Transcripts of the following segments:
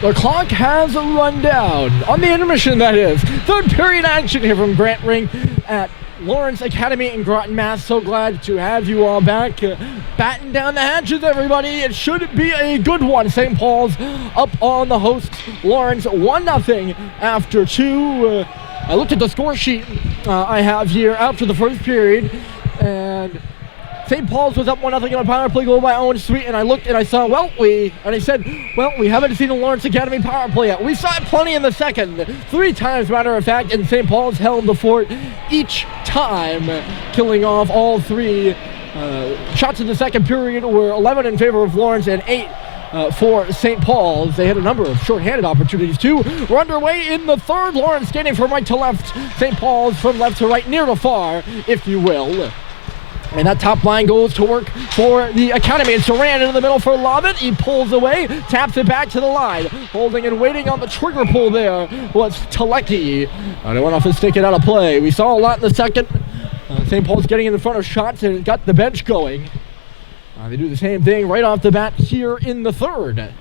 The clock has run down. On the intermission, that is. Third period action here from Rink at Lawrence Academy in Groton, Mass. So glad to have you all back. Batten down the hatches, everybody. It should be a good one. St. Paul's up on the hosts. Lawrence 1-0 after 2. I looked at the score sheet I have here after the first period, and St. Paul's was up 1-0 on a power play goal by Owen Sweet, and I looked and I saw, we haven't seen the Lawrence Academy power play yet. We saw it plenty in the second, 3 times, matter of fact, and St. Paul's held the fort each time, killing off all 3 shots in the second period. Were 11 in favor of Lawrence and 8 for St. Paul's. They had a number of short-handed opportunities too. We're underway in the third. Lawrence skating from right to left. St. Paul's from left to right, near to far, if you will. And that top line goes to work for the Academy. It's Duran into the middle for Lovett. He pulls away, taps it back to the line. Holding and waiting on the trigger pull there was Telecki. They went off his stick and out of play. We saw a lot in the second. St. Paul's getting in the front of shots and got the bench going. They do the same thing right off the bat here in the third.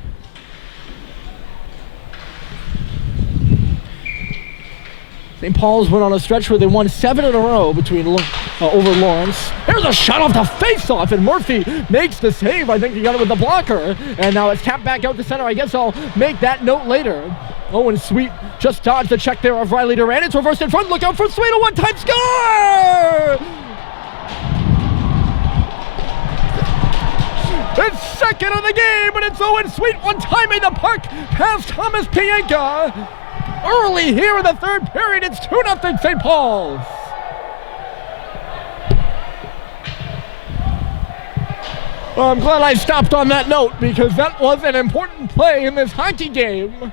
St. Paul's went on a stretch where they won 7 in a row over Lawrence. There's a shot off the face-off, and Murphy makes the save. I think he got it with the blocker. And now it's tapped back out to center. I guess I'll make that note later. Owen Sweet just dodged the check there of Riley Duran. It's reversed in front. Look out for Sweet, a one-time score! It's second of the game, and it's Owen Sweet one-timing the puck past Thomas Pienka. Early here in the third period, it's 2-0 St. Paul's. Well, I'm glad I stopped on that note because that was an important play in this hockey game.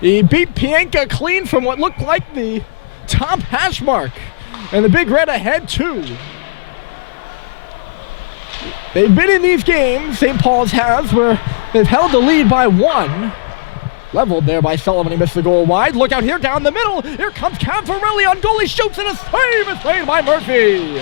He beat Pienka clean from what looked like the top hash mark. And the Big Red ahead too. They've been in these games, St. Paul's has, where they've held the lead by 1. Leveled there by Sullivan. He missed the goal wide. Look out here down the middle. Here comes Cavfarelli on goal. He shoots and a save. It's made by Murphy.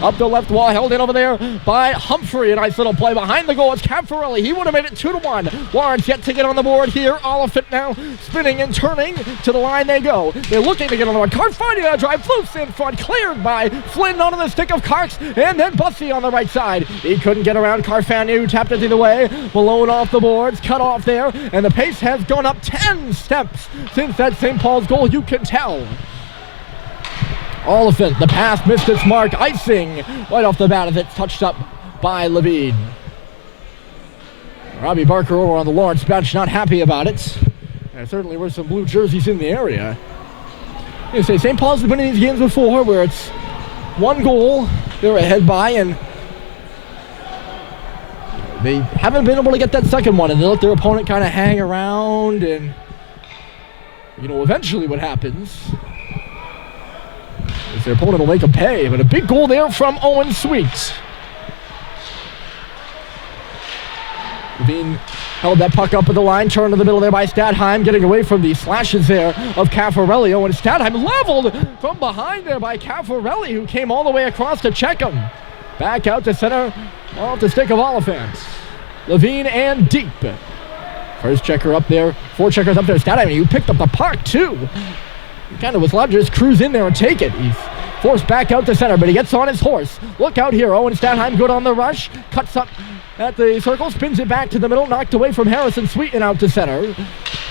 Up the left wall, held in over there by Humphrey. A nice little play behind the goal. It's Cavfarelli. He would have made it 2-1. Lawrence yet to get on the board here. Oliphant now spinning and turning. To the line they go. They're looking to get on the board. Carr finding a drive. Floats in front. Cleared by Flynn onto the stick of Cox. And then Bussey on the right side. He couldn't get around Carfagna, who tapped it the other way. Malone off the boards. Cut off there. And the pace has gone up 10 steps since that St. Paul's goal. You can tell. Oliphant, the pass missed its mark. Icing right off the bat as it's touched up by Levine. Robbie Barker over on the Lawrence bench, not happy about it. There certainly were some blue jerseys in the area. You say St. Paul's has been in these games before where it's 1 goal they're ahead by, and they haven't been able to get that second one, and they let their opponent kind of hang around, and eventually what happens is their opponent will make them pay. But a big goal there from Owen Sweet. Levine held that puck up at the line, turned to the middle there by Stadheim, getting away from the slashes there of Caffarelli. Owen Stadheim leveled from behind there by Caffarelli, who came all the way across to check him. Back out to center, off the stick of Oliphant. Levine and deep. First checker up there, 4 checkers up there. Stadheim, who picked up the puck too. He kind of was allowed to just cruise in there and take it. He's forced back out to center, but he gets on his horse. Look out here. Owen Stadheim good on the rush. Cuts up at the circle, spins it back to the middle, knocked away from Harrison Sweet and out to center.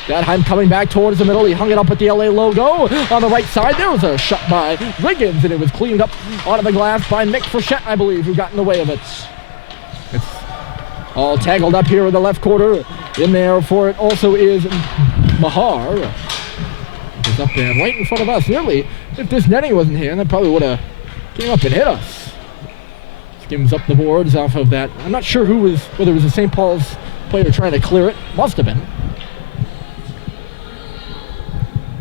Stadheim coming back towards the middle. He hung it up at the LA logo. On the right side, there was a shot by Riggins, and it was cleaned up onto the glass by Mick Frechette, I believe, who got in the way of it. It's all tangled up here in the left quarter. In there for it also is Mahar. Is up there right in front of us. Nearly, if this netting wasn't here, that probably would have came up and hit us. Skims up the boards off of that. I'm not sure whether it was a St. Paul's player trying to clear it. Must have been.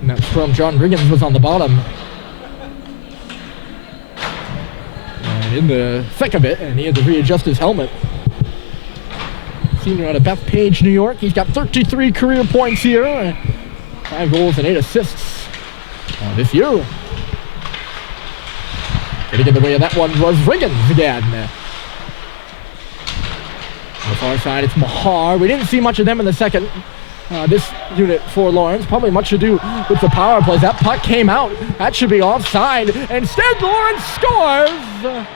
And that from John Riggins was on the bottom. And in the thick of it, and he had to readjust his helmet. Senior out of Bethpage, New York. He's got 33 career points here. 5 goals and 8 assists this year. Getting in the way of that one was Riggins again. the far side, it's Mahar. We didn't see much of them in the second. This unit for Lawrence, probably much to do with the power plays. That puck came out. That should be offside. Instead, Lawrence scores.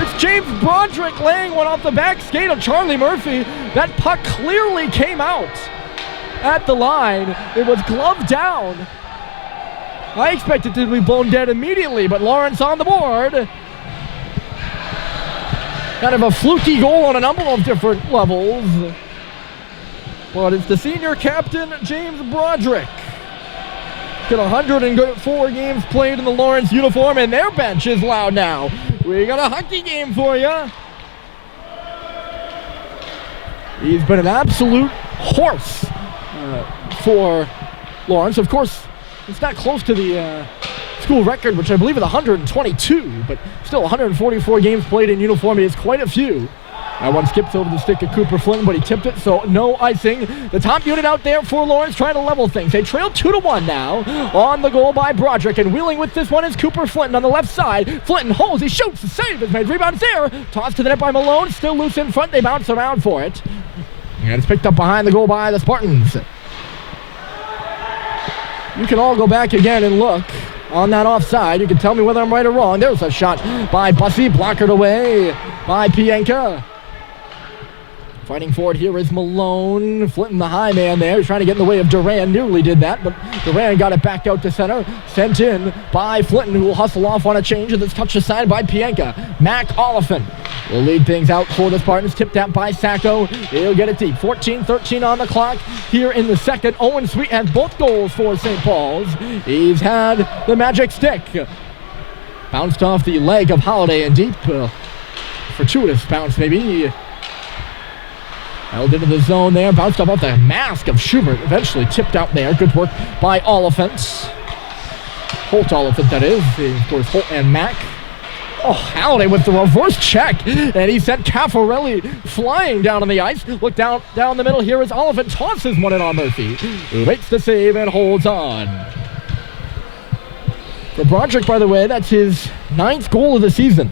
It's James Broderick laying one off the back skate of Charlie Murphy. That puck clearly came out at the line. It was gloved down. I expected it to be blown dead immediately, but Lawrence on the board. Kind of a fluky goal on a number of different levels. But it's the senior captain, James Broderick. Got 104 games played in the Lawrence uniform, and their bench is loud now. We got a hockey game for you. He's been an absolute horse for Lawrence. Of course, it's not close to the school record, which I believe is 122, but still 144 games played in uniform is quite a few. That one skips over the stick of Cooper Flynn, but he tipped it, so no icing. The top unit out there for Lawrence trying to level things. They trail 2-1 now on the goal by Broderick, and wheeling with this one is Cooper Flynn on the left side. Flynn holds, he shoots, the save is made, rebound is there. Tossed to the net by Malone, still loose in front, they bounce around for it. And it's picked up behind the goal by the Spartans. You can all go back again and look on that offside. You can tell me whether I'm right or wrong. There's a shot by Bussey, blockered away by Pienka. Fighting for it here is Malone. Flinton, the high man there. He's trying to get in the way of Duran. Nearly did that, but Duran got it back out to center. Sent in by Flinton, who will hustle off on a change, and it's touched aside by Pienka. Mac Oliphant will lead things out for the Spartans. Tipped out by Sacco. He'll get it deep. 14-13 on the clock here in the second. Owen Sweet has both goals for St. Paul's. He's had the magic stick. Bounced off the leg of Holiday and deep. Fortuitous bounce, maybe. Held into the zone there, bounced off the mask of Schubert, eventually tipped out there. Good work by Oliphant. Holt Oliphant, that is. Of course, Holt and Mack. Oh, Halliday with the reverse check, and he sent Caffarelli flying down on the ice. Look down the middle here as Oliphant tosses one in on Murphy, who makes the save and holds on. For Broderick, by the way, that's his 9th goal of the season.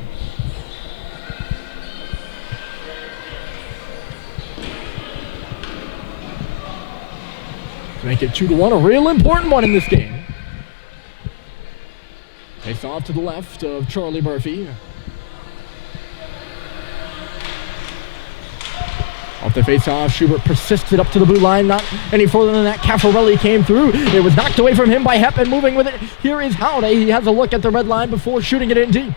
Make it 2-1, a real important one in this game. Takes off to the left of Charlie Murphy. Off the face-off, Schubert persisted up to the blue line. Not any further than that. Caffarelli came through. It was knocked away from him by Hepp, and moving with it, here is Howday. He has a look at the red line before shooting it in deep.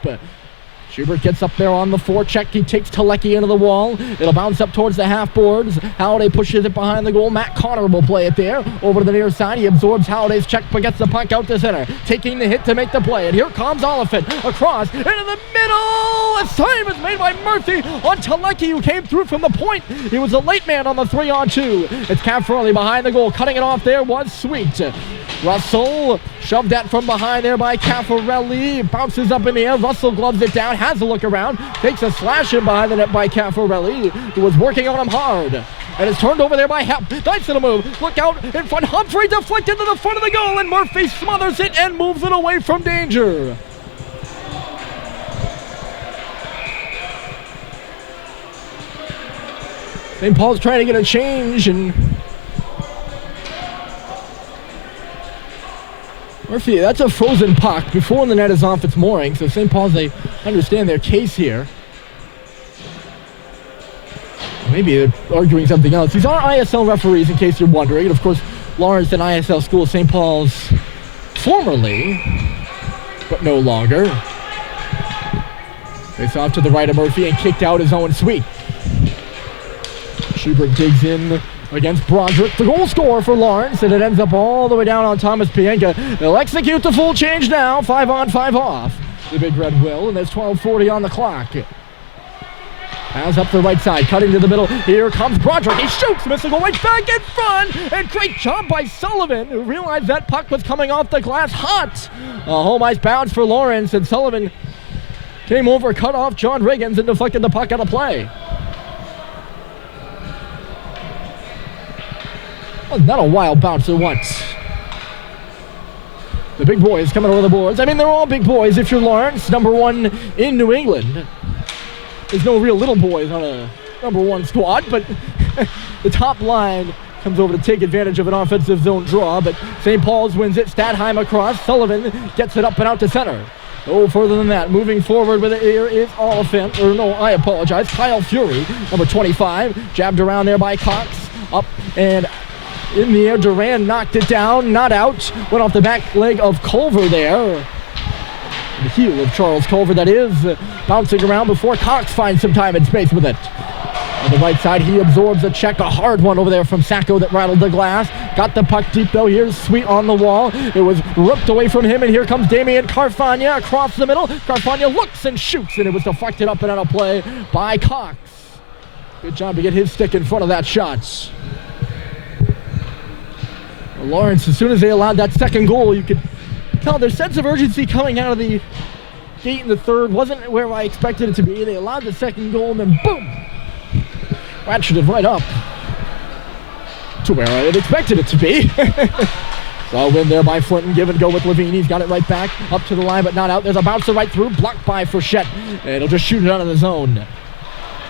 Schubert gets up there on the forecheck. He takes Telecki into the wall. It'll bounce up towards the half boards. Halliday pushes it behind the goal. Matt Connor will play it there. Over to the near side. He absorbs Halliday's check, but gets the puck out to center. Taking the hit to make the play. And here comes Oliphant. Across. Into the middle. A save is made by Murphy on Telecki, who came through from the point. He was a late man on the 3-on-2. It's Caffarelli behind the goal. Cutting it off there was Sweet. Russell shoved that from behind there by Caffarelli. Bounces up in the air. Russell gloves it down. Has a look around. Takes a slash in behind the net by Caffarelli, who was working on him hard. And it's turned over there by Hepp. Nice little move. Look out in front. Humphrey deflected to the front of the goal, and Murphy smothers it and moves it away from danger. St. Paul's trying to get a change, and Murphy, that's a frozen puck. Before the net is off its mooring, so St. Paul's, they understand their case here. Maybe they're arguing something else. These are ISL referees, in case you're wondering. And of course, Lawrence and ISL school, St. Paul's formerly, but no longer. Face off to the right of Murphy and kicked out his Owen Sweet. Schubert digs in against Broderick, the goal scorer for Lawrence, and it ends up all the way down on Thomas Pienka. They'll execute the full change now, 5 on, 5 off. The Big Red will, and there's 12:40 on the clock. Pass up the right side, cutting to the middle. Here comes Broderick. He shoots, missing a right back in front, and great job by Sullivan, who realized that puck was coming off the glass hot. A home ice bounce for Lawrence, and Sullivan came over, cut off John Riggins, and deflected the puck out of play. Well, not a wild bouncer once. The big boys coming over the boards. I mean, they're all big boys if you're Lawrence, number 1 in New England. there's no real little boys on a #1 squad, but the top line comes over to take advantage of an offensive zone draw, but St. Paul's wins it. Stadheim across. Sullivan gets it up and out to center. No further than that. Moving forward with it here is Oliphant, or no, I apologize, Kyle Fury, number 25. Jabbed around there by Cox. Up and in the air. Duran knocked it down, not out. Went off the back leg of Culver there. The heel of Charles Culver, that is. Bouncing around before Cox finds some time and space with it. On the right side, he absorbs a check, a hard one over there from Sacco that rattled the glass. Got the puck deep, though. Here's Sweet on the wall. It was ripped away from him, and here comes Damian Carfagna across the middle. Carfagna looks and shoots, and it was deflected up and out of play by Cox. Good job to get his stick in front of that shot. Well, Lawrence, as soon as they allowed that second goal, you could tell their sense of urgency coming out of the gate in the third wasn't where I expected it to be. They allowed the second goal, and then boom! Ratcheted right up to where I had expected it to be. So win there by Flinton. Give and go with Levine. He's got it right back up to the line, but not out. There's a bouncer right through. Blocked by Frechette. And he'll just shoot it out of the zone.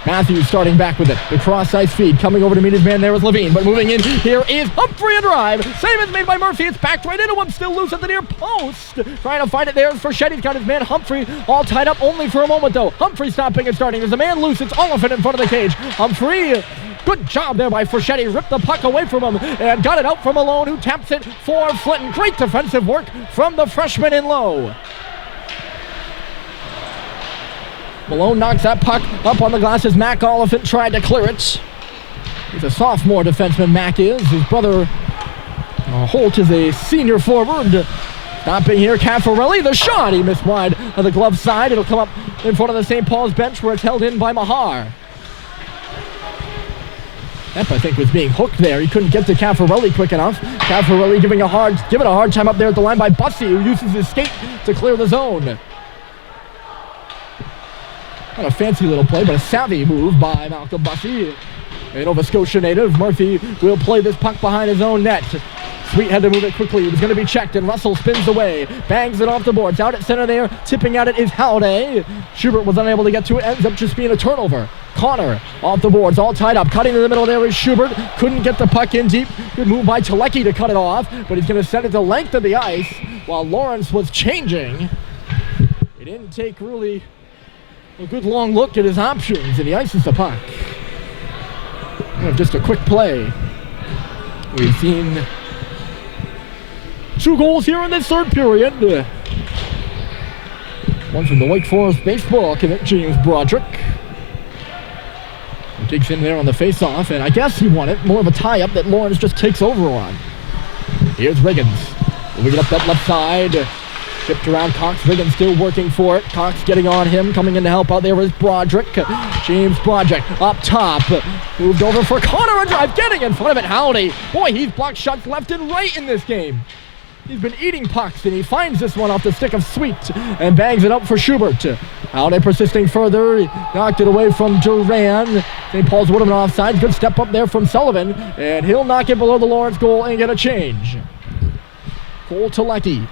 Matthews starting back with it. The cross-ice feed coming over to meet his man there with Levine. But moving in here is Humphrey a drive. Save is made by Murphy. It's backed right into him. Still loose at the near post. Trying to find it there. Frechette. He's got his man Humphrey all tied up only for a moment though. Humphrey stopping and starting. There's a man loose. It's Oliphant in front of the cage. Humphrey. Good job there by Frechette. Ripped the puck away from him and got it out from Malone, who taps it for Flinton. Great defensive work from the freshman in low. Malone knocks that puck up on the glass as Mac Oliphant tried to clear it. He's a sophomore defenseman, Mac is. His brother Holt is a senior forward. Stopping here, Caffarelli, the shot. He missed wide of the glove side. It'll come up in front of the St. Paul's bench where it's held in by Mahar. Epp, I think, was being hooked there. He couldn't get to Caffarelli quick enough. Caffarelli giving it a hard time up there at the line by Bussey, who uses his skate to clear the zone. Not a fancy little play, but a savvy move by Malcolm Bussey. A Nova Scotia native. Murphy will play this puck behind his own net. Sweet had to move it quickly. It was going to be checked, and Russell spins away. Bangs it off the boards. Out at center there. Tipping at it is Halliday. Schubert was unable to get to it. Ends up just being a turnover. Connor off the boards, all tied up. Cutting to the middle there is Schubert. Couldn't get the puck in deep. Good move by Telecki to cut it off, but he's going to send it the length of the ice while Lawrence was changing. He didn't take really a good long look at his options, and he ices the puck. Just a quick play. We've seen 2 goals here in this third period. One from the Wake Forest baseball commit, James Broderick. He digs in there on the face-off, and I guess he won it. More of a tie-up that Lawrence just takes over on. Here's Riggins. Moving it up that left side. Tipped around Cox. Riggins still working for it. Cox getting on him. Coming in to help out there is Broderick. James Broderick up top. Moved over for Connor. A drive. Getting in front of it. Howdy. Boy, he's blocked shots left and right in this game. He's been eating pucks, and he finds this one off the stick of Sweet and bangs it up for Schubert. Howdy persisting further. He knocked it away from Duran. St. Paul's Woodman offside. Good step up there from Sullivan, and he'll knock it below the Lawrence goal and get a change. Cole Telecki.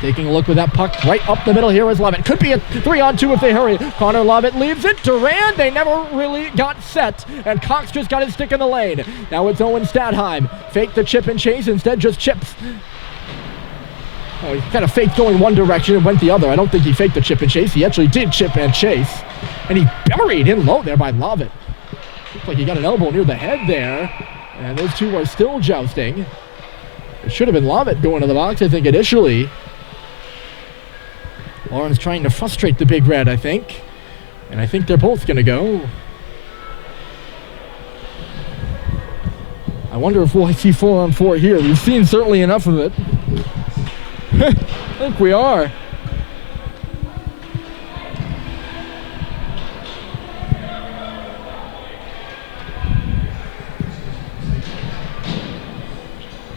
Taking a look with that puck right up the middle here is Lovett. Could be a 3-on-2 if they hurry. Connor Lovett leaves it. Duran, they never really got set. And Cox just got his stick in the lane. Now it's Owen Stadheim. Fake the chip and chase, instead just chips. Oh, he kind of faked going one direction and went the other. I don't think he faked the chip and chase. He actually did chip and chase. And he buried in low there by Lovett. Looks like he got an elbow near the head there. And those two are still jousting. It should have been Lovett going to the box, I think, initially. Lawrence trying to frustrate the Big Red, I think. And I think they're both going to go. I wonder if we'll see 4-on-4 here. We've seen certainly enough of it. I think we are.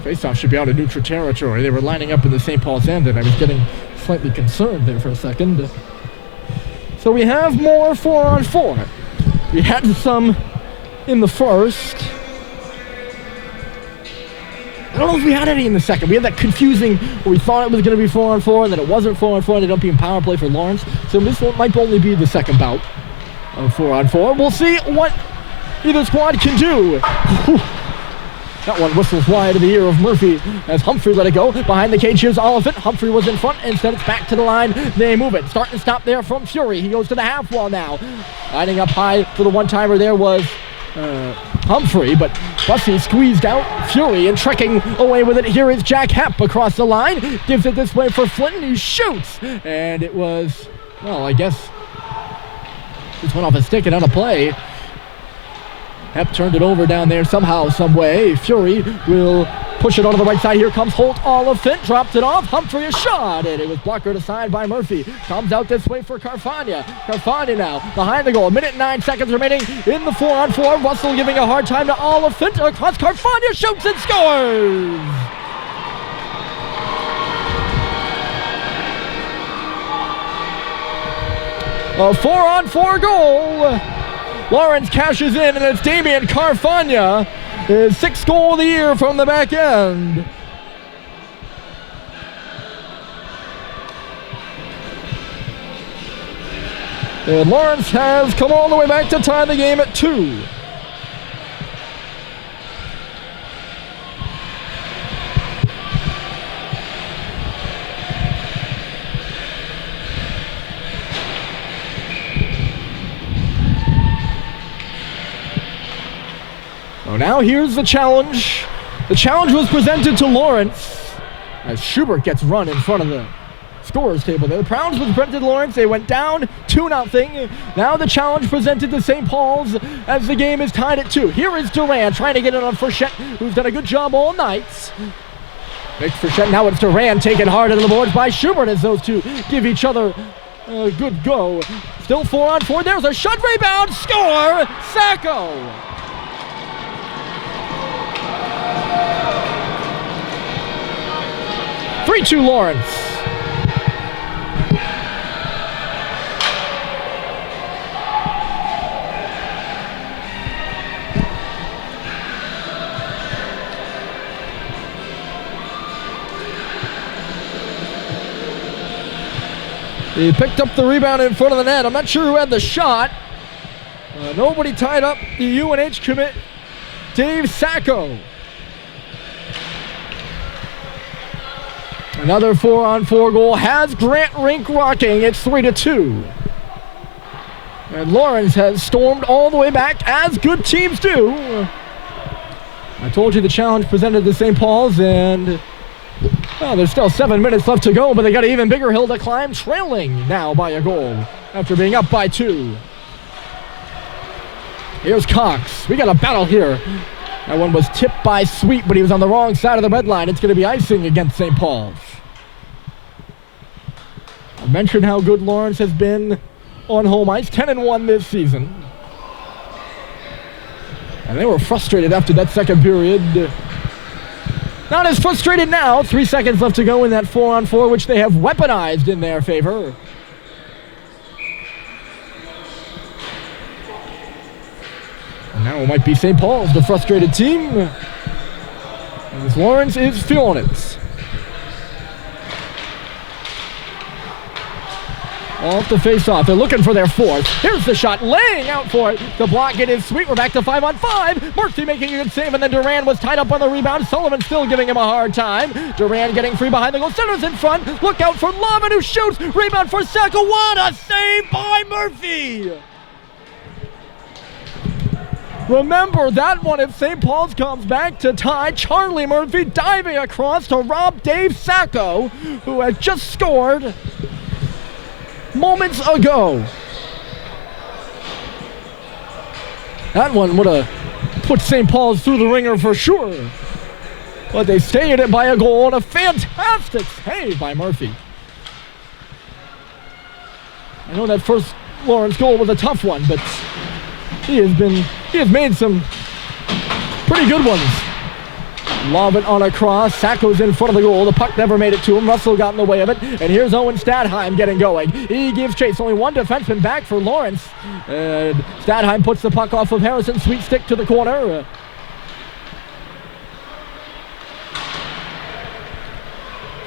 Faceoff should be out of neutral territory. They were lining up in the St. Paul's end, and I was getting slightly concerned there for a second. So we have more 4-on-4. We had some in the first. I don't know if we had any in the second. We had that confusing where we thought it was going to be 4-on-4, and then it wasn't 4-on-4, and ended up being power play for Lawrence. So this one might only be the second bout. of 4-on-4. We'll see what either squad can do. That one whistles wide of the ear of Murphy as Humphrey let it go. Behind the cage, here's Oliphant. Humphrey was in front. Instead, it's back to the line. They move it. Start and stop there from Fury. He goes to the half wall now. Lining up high for the one-timer there was Humphrey, but Bussy squeezed out Fury and trekking away with it. Here is Jack Hepp across the line. Gives it this way for Flynn. He shoots. And it was, well, I guess just went off a stick and out of play. Hepp turned it over down there somehow, some way. Fury will push it onto the right side. Here comes Holt Oliphant. Dropped it off. Humphrey a shot. And it was blockered aside by Murphy. Comes out this way for Carfagna. Carfagna now behind the goal. 1:09 remaining in the 4-on-4. Russell giving a hard time to Oliphant. Across Carfagna. Shoots and scores. A 4-on-4 goal. Lawrence cashes in, and it's Damian Carfagna, his 6th goal of the year from the back end. And Lawrence has come all the way back to tie the game at 2. Now here's the challenge. The challenge was presented to Lawrence as Schubert gets run in front of the scorers table there. The challenge was presented to Lawrence. They went down 2-0. Now the challenge presented to St. Paul's as the game is tied at 2. Here is Duran trying to get it on Frechette, who's done a good job all night. Nick Frechette, now it's Duran taken hard into the boards by Schubert as those two give each other a good go. Still 4-on-4. There's a shot, rebound, score, Sacco. 3-2 Lawrence. He picked up the rebound in front of the net. I'm not sure who had the shot. Nobody tied up the UNH commit, Dave Sacco. Another 4-on-4 goal has Grant Rink rocking. It's 3-2. And Lawrence has stormed all the way back, as good teams do. I told you the challenge presented to St. Paul's, and well, there's still 7 minutes left to go, but they got an even bigger hill to climb, trailing now by a goal after being up by 2. Here's Cox. We got a battle here. That one was tipped by Sweet, but he was on the wrong side of the red line. It's going to be icing against St. Paul's. I mentioned how good Lawrence has been on home ice, 10-1 this season. And they were frustrated after that second period. Not as frustrated now. 3 seconds left to go in that 4-on-4, which they have weaponized in their favor. And now it might be St. Paul's, the frustrated team. As Lawrence is feeling it. Off the face-off. They're looking for their 4th. Here's the shot, laying out for it. The block, it is Sweet. We're back to 5-on-5. Murphy making a good save, and then Duran was tied up on the rebound. Sullivan still giving him a hard time. Duran getting free behind the goal. Center's in front. Look out for Lavin, who shoots. Rebound for Sacco. What a save by Murphy! Remember that one if St. Paul's comes back to tie. Charlie Murphy diving across to rob Dave Sacco, who had just scored moments ago. That one would have put St. Paul's through the ringer for sure. But they stayed it by a goal and a fantastic save by Murphy. I know that first Lawrence goal was a tough one, but he has made some pretty good ones. Lob it on a cross. Sacco's in front of the goal. The puck never made it to him. Russell got in the way of it. And here's Owen Stadheim getting going. He gives chase. Only one defenseman back for Lawrence. And Stadheim puts the puck off of Harrison. Sweet stick to the corner.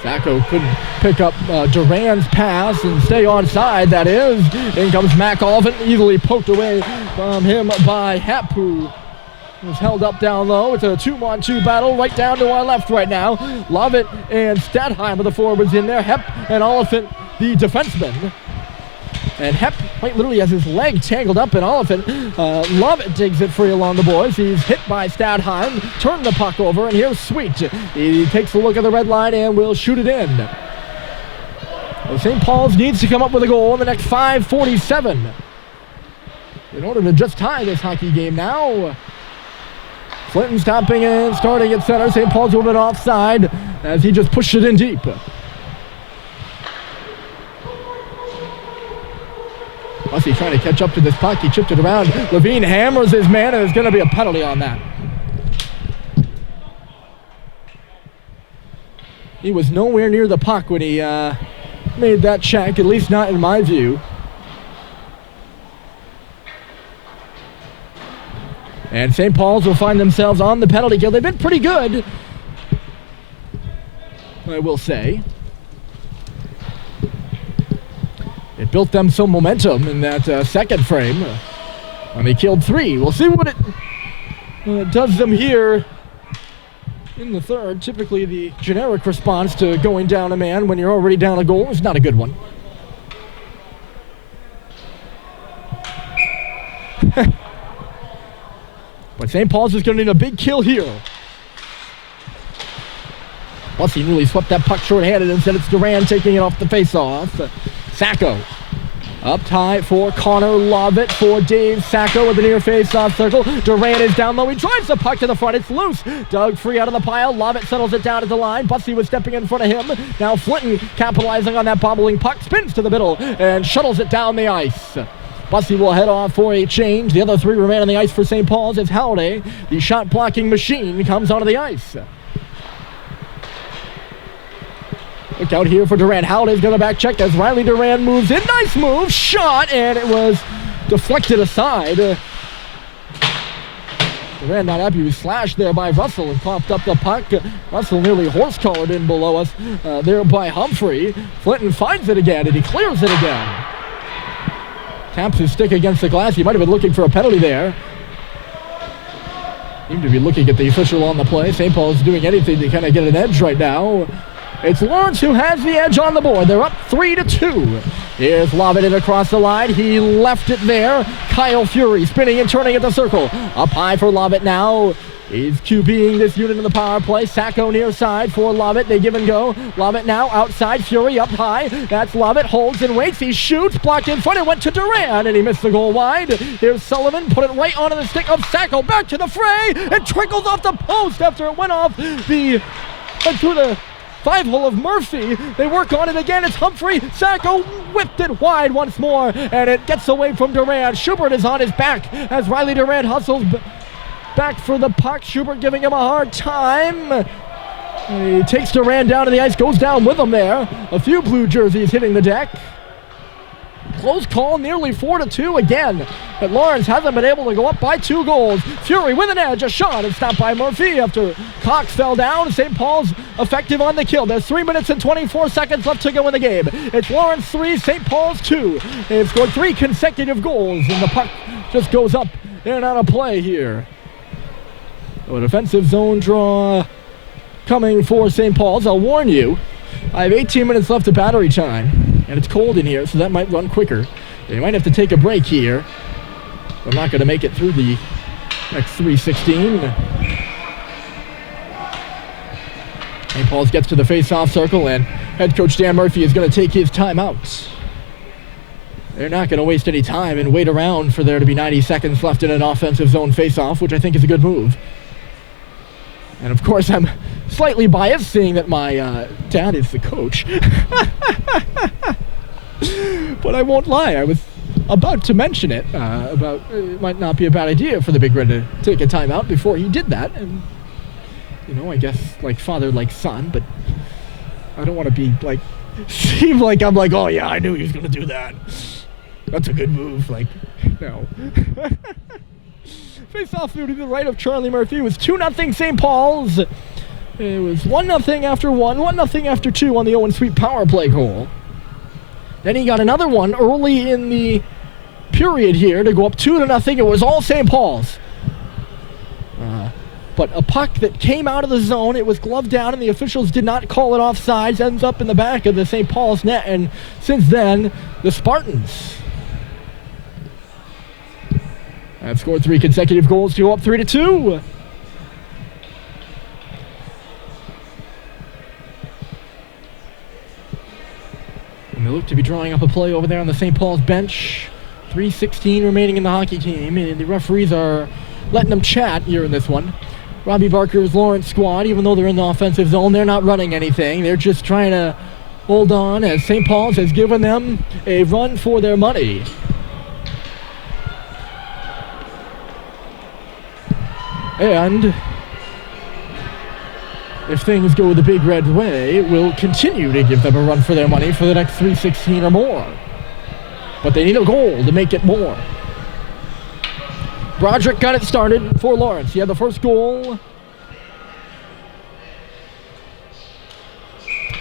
Sacco couldn't pick up Duran's pass and stay onside, that is. In comes McAlvin, easily poked away from him by Hepp, who was held up down low. It's a 2-on-2 battle right down to our left right now. Lovett and Stadheim are the forwards in there. Hepp and Oliphant, the defenseman. And Hepp quite literally has his leg tangled up in Oliphant. Lovett digs it free along the boards. He's hit by Stadheim, turned the puck over, and here's Sweet. He takes a look at the red line and will shoot it in. Well, St. Paul's needs to come up with a goal in the next 5:47 in order to just tie this hockey game now. Clinton stopping and starting at center. St. Paul's a little bit offside as he just pushed it in deep. Bussey trying to catch up to this puck. He chipped it around. Levine hammers his man, and there's going to be a penalty on that. He was nowhere near the puck when he made that check, at least not in my view. And St. Paul's will find themselves on the penalty kill. They've been pretty good, I will say. It built them some momentum in that second frame. And they killed 3. We'll see what it does them here in the third. Typically the generic response to going down a man when you're already down a goal is not a good one. But St. Paul's is going to need a big kill here. Bussey really swept that puck short-handed. Instead it's Duran taking it off the face-off. Sacco up high for Connor Lovett for Dave Sacco with the near face-off circle. Duran is down low. He drives the puck to the front. It's loose. Dug free out of the pile. Lovett settles it down at the line. Bussey was stepping in front of him. Now Flinton capitalizing on that bobbling puck. Spins to the middle and shuttles it down the ice. Bussey will head off for a change. The other 3 remain on the ice for St. Paul's as Halliday, the shot-blocking machine, comes onto the ice. Look out here for Duran. Halliday's going to back check as Riley Duran moves in. Nice move. Shot, and it was deflected aside. Duran not happy. He was slashed there by Russell and popped up the puck. Russell nearly horse-collared in below us there by Humphrey. Flinton finds it again, and he clears it again. Taps his stick against the glass. He might have been looking for a penalty there. Seemed to be looking at the official on the play. St. Paul's doing anything to kind of get an edge right now. It's Lawrence who has the edge on the board. They're up 3-2. Here's Lovett in across the line. He left it there. Kyle Fury spinning and turning at the circle. Up high for Lovett now. He's QBing this unit in the power play. Sacco near side for Lovett. They give and go. Lovett now outside. Fury up high. That's Lovett. Holds and waits. He shoots. Blocked in front. It went to Duran, and he missed the goal wide. Here's Sullivan. Put it right onto the stick of Sacco. Back to the fray. It trickles off the post after it went off the... through the 5-hole of Murphy. They work on it again. It's Humphrey. Sacco whipped it wide once more, and it gets away from Duran. Schubert is on his back as Riley Duran hustles back for the puck. Schubert giving him a hard time. He takes Duran down to the ice, goes down with him there. A few blue jerseys hitting the deck. Close call, nearly 4-2 again. But Lawrence hasn't been able to go up by 2 goals. Fury with an edge, a shot, and stopped by Murphy after Cox fell down. St. Paul's effective on the kill. There's 3 minutes and 24 seconds left to go in the game. It's Lawrence 3, St. Paul's 2. They've scored 3 consecutive goals, and the puck just goes up in and out of play here. So a defensive zone draw coming for St. Paul's. I'll warn you, I have 18 minutes left of battery time, and it's cold in here, so that might run quicker. They might have to take a break here. I'm not going to make it through the next 3:16. St. Paul's gets to the face-off circle, and head coach Dan Murphy is going to take his timeout. They're not going to waste any time and wait around for there to be 90 seconds left in an offensive zone face-off, which I think is a good move. And of course, I'm slightly biased, seeing that my dad is the coach. But I won't lie, I was about to mention it, about it might not be a bad idea for the Big Red to take a timeout before he did that. And, you know, I guess like father, like son, but I don't want to be like, seem like I'm like, oh yeah, I knew he was going to do that. That's a good move, like, no. Face off to the right of Charlie Murphy was 2-0 St. Paul's. It was 1-0 after 1-0 after 2 on the Owen Sweet power play goal. Then he got another one early in the period here to go up 2-0. It was all St. Paul's. But a puck that came out of the zone, it was gloved down, and the officials did not call it offsides, ends up in the back of the St. Paul's net, and since then, the Spartans have scored 3 consecutive goals to go up 3-2. And they look to be drawing up a play over there on the St. Paul's bench. 3:16 remaining in the hockey game, and the referees are letting them chat here in this one. Robbie Barker's Lawrence squad, even though they're in the offensive zone, they're not running anything. They're just trying to hold on as St. Paul's has given them a run for their money. And if things go the Big Red way, it will continue to give them a run for their money for the next 3:16 or more. But they need a goal to make it more. Broderick got it started for Lawrence. He had the first goal.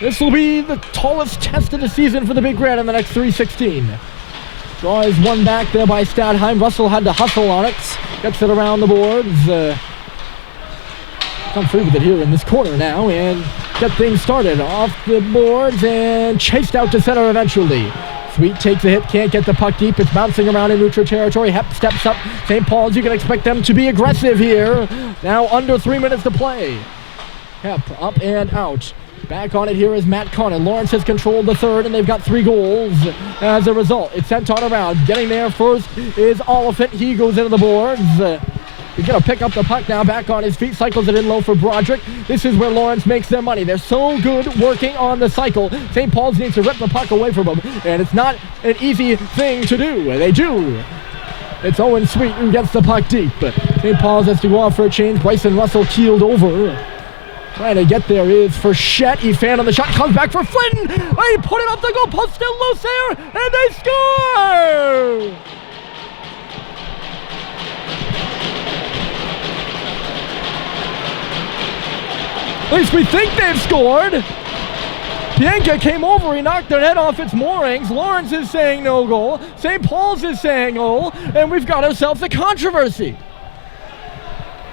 This will be the tallest test of the season for the Big Red in the next 3:16. Draw is one back there by Stadheim. Russell had to hustle on it. Gets it around the boards. Come free with it here in this corner now and get things started. Off the boards and chased out to center eventually. Sweet takes a hit, can't get the puck deep. It's bouncing around in neutral territory. Hep steps up. St. Paul's, you can expect them to be aggressive here. Now under 3 minutes to play. Hep up and out. Back on it here is Matt Connon. Lawrence has controlled the third, and they've got 3 goals as a result. It's sent on around. Getting there first is Oliphant. He goes into the boards. He's going to pick up the puck now, back on his feet, cycles it in low for Broderick. This is where Lawrence makes their money. They're so good working on the cycle. St. Paul's needs to rip the puck away from them, and it's not an easy thing to do. They do. It's Owen Sweet who gets the puck deep. St. Paul's has to go off for a change. Bryson Russell keeled over. Trying to get there is Frechette. He fanned on the shot, comes back for Flynn. He put it up the goal post, still loose there, and they score! At least we think they've scored. Pienka came over, he knocked their net off its moorings. Lawrence is saying no goal. St. Paul's is saying goal, and we've got ourselves a controversy.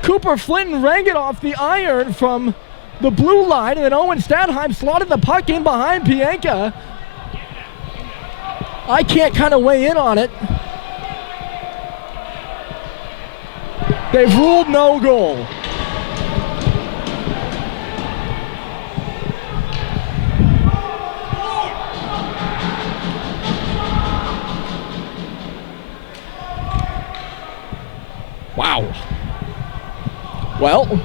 Cooper Flynn rang it off the iron from the blue line, and then Owen Stadheim slotted the puck in behind Pienka. I can't kind of weigh in on it. They've ruled no goal. Wow. Well,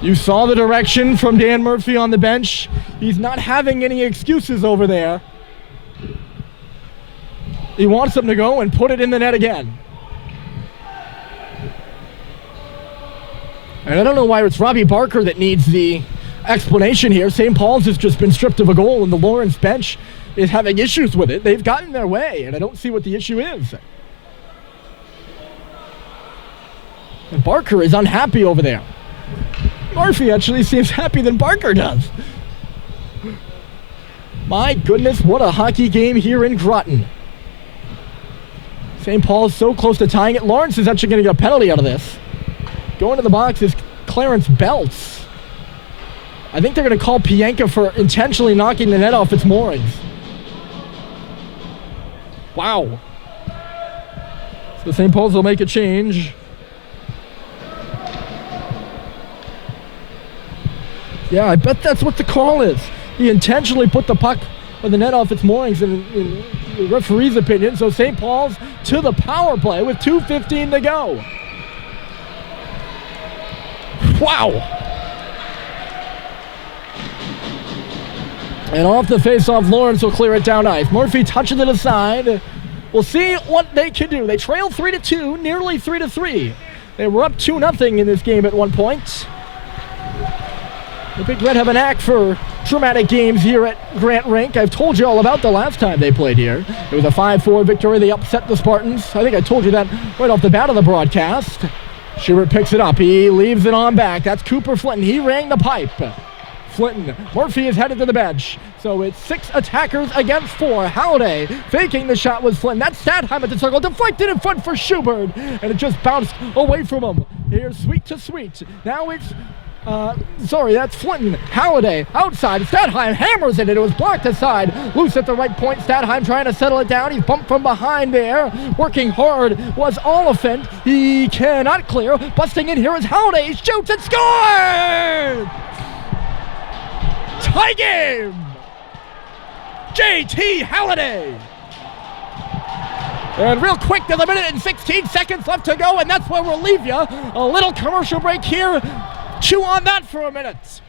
you saw the direction from Dan Murphy on the bench. He's not having any excuses over there. He wants them to go and put it in the net again. And I don't know why it's Robbie Barker that needs the explanation here. St. Paul's has just been stripped of a goal, and the Lawrence bench is having issues with it. They've gotten their way, and I don't see what the issue is. And Barker is unhappy over there. Murphy actually seems happier than Barker does. My goodness, what a hockey game here in Groton. St. Paul's so close to tying it. Lawrence is actually going to get a penalty out of this. Going to the box is Clarence Belts. I think they're going to call Pienka for intentionally knocking the net off its moorings. Wow. So St. Paul's will make a change. Yeah, I bet that's what the call is. He intentionally put the puck or the net off its moorings in the referee's opinion. So St. Paul's to the power play with 2:15 to go. Wow. And off the face-off, Lawrence will clear it down ice. Murphy touching it aside. We'll see what they can do. They trail 3-2, nearly 3-3. They were up 2-0 in this game at one point. The Big Red have an knack for dramatic games here at Grant Rink. I've told you all about the last time they played here. It was a 5-4 victory. They upset the Spartans. I think I told you that right off the bat of the broadcast. Schubert picks it up. He leaves it on back. That's Cooper Flynn. He rang the pipe. Flinton. Murphy is headed to the bench. So it's 6 attackers against 4. Halliday faking the shot with Flinton. That's Stadheim at the circle. Deflected in front for Schubert. And it just bounced away from him. Here's Sweet to Sweet. Now it's that's Flinton. Halliday outside. Stadheim hammers it. It was blocked aside. Loose at the right point. Stadheim trying to settle it down. He's bumped from behind there. Working hard was Oliphant. He cannot clear. Busting in here is Halliday. He shoots and scores! Tie game! JT Halliday! And real quick, there's a minute and 16 seconds left to go, and that's where we'll leave you. A little commercial break here. Chew on that for a minute.